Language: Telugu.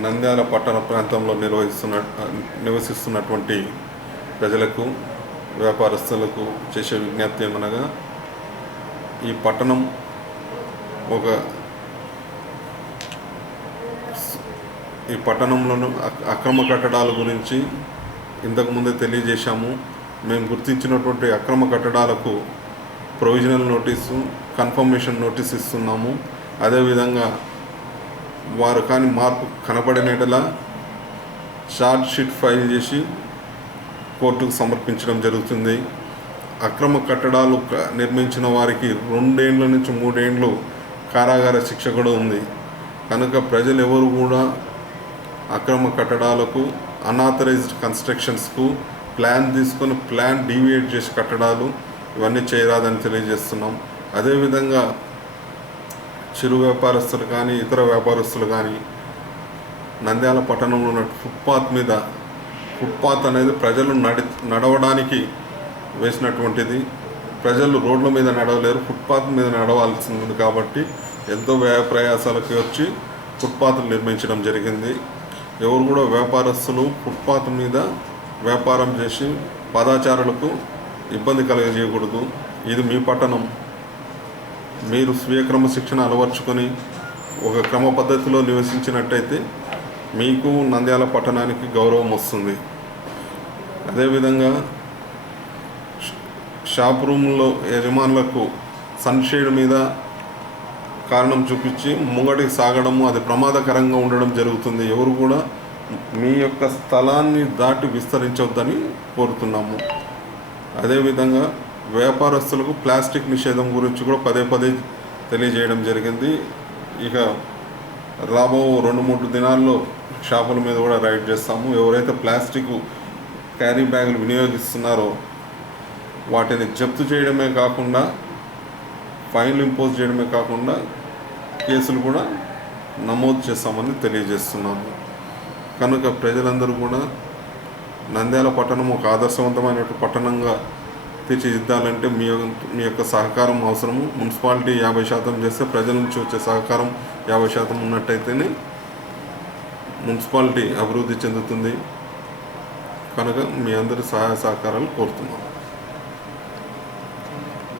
నంద్యాల పట్టణ ప్రాంతంలో నివసిస్తున్నటువంటి ప్రజలకు, వ్యాపారస్తులకు చేసే విజ్ఞప్తి ఏమనగా, ఈ పట్టణం ఈ పట్టణంలోని అక్రమ కట్టడాల గురించి ఇంతకుముందే తెలియజేశాము. మేము గుర్తించినటువంటి అక్రమ కట్టడాలకు ప్రొవిజనల్ నోటీసు, కన్ఫర్మేషన్ నోటీస్ ఇస్తున్నాము. అదేవిధంగా వారు కానీ మార్పు కనబడినట్లా ఛార్జ్ షీట్ ఫైల్ చేసి కోర్టుకు సమర్పించడం జరుగుతుంది. అక్రమ కట్టడాలు నిర్మించిన వారికి 2 ఏళ్ల నుంచి 3 ఏళ్ళు కారాగార శిక్ష కూడా ఉంది. కనుక ప్రజలు ఎవరు కూడా అక్రమ కట్టడాలకు, అన్ఆథరైజ్డ్ కన్స్ట్రక్షన్స్కు ప్లాన్ తీసుకొని డీవియేట్ చేసే కట్టడాలు ఇవన్నీ చేయరాదని తెలియజేస్తున్నాం. అదేవిధంగా చిరు వ్యాపారస్తులు కానీ, ఇతర వ్యాపారస్తులు కానీ నంద్యాల పట్టణంలో ఉన్న ఫుట్పాత్ అనేది ప్రజలు నడవడానికి వేసినటువంటిది. ప్రజలు రోడ్ల మీద నడవలేరు, ఫుట్పాత్ మీద నడవాల్సింది. కాబట్టి ఎంతో వ్యయ ప్రయాసాలకి వచ్చి ఫుట్పాత్లు నిర్మించడం జరిగింది. ఎవరు కూడా వ్యాపారస్తులు ఫుట్పాత్ మీద వ్యాపారం చేసి పాదాచారులకు ఇబ్బంది కలగజేయకూడదు. ఇది మీ పట్టణం. మీరు స్వీయ క్రమశిక్షణ అలవర్చుకొని ఒక క్రమ పద్ధతిలో నివసించినట్టయితే మీకు నంద్యాల పట్టణానికి గౌరవం వస్తుంది. అదేవిధంగా షాప్ రూమ్లో యజమానులకు సన్షేడ్ మీద కారణం చూపించి ముంగడికి సాగడము అది ప్రమాదకరంగా ఉండడం జరుగుతుంది. ఎవరు కూడా మీ యొక్క స్థలాన్ని దాటి విస్తరించవద్దని కోరుతున్నాము. అదేవిధంగా వ్యాపారస్తులకు ప్లాస్టిక్ నిషేధం గురించి కూడా పదే తెలియజేయడం జరిగింది. ఇక రాబో 2-3 దినాల్లో షాపుల మీద కూడా రైడ్ చేస్తాము. ఎవరైతే ప్లాస్టిక్ క్యారీ బ్యాగులు వినియోగిస్తున్నారో వాటిని జప్తు చేయడమే కాకుండా, ఫైన్లు ఇంపోజ్ చేయడమే కాకుండా కేసులు కూడా నమోదు చేస్తామని తెలియజేస్తున్నాము. కనుక ప్రజలందరూ కూడా నంద్యాల పట్టణం ఒక ఆదర్శవంతమైన పట్టణంగా తీర్చిదిద్దాలంటే మీ యొక్క సహకారం అవసరము. మున్సిపాలిటీ 50% చేస్తే ప్రజల నుంచి వచ్చే సహకారం 50% ఉన్నట్టయితేనే మున్సిపాలిటీ అభివృద్ధి చెందుతుంది. కనుక మీ అందరి సహాయ సహకారాలు కోరుతున్నాం.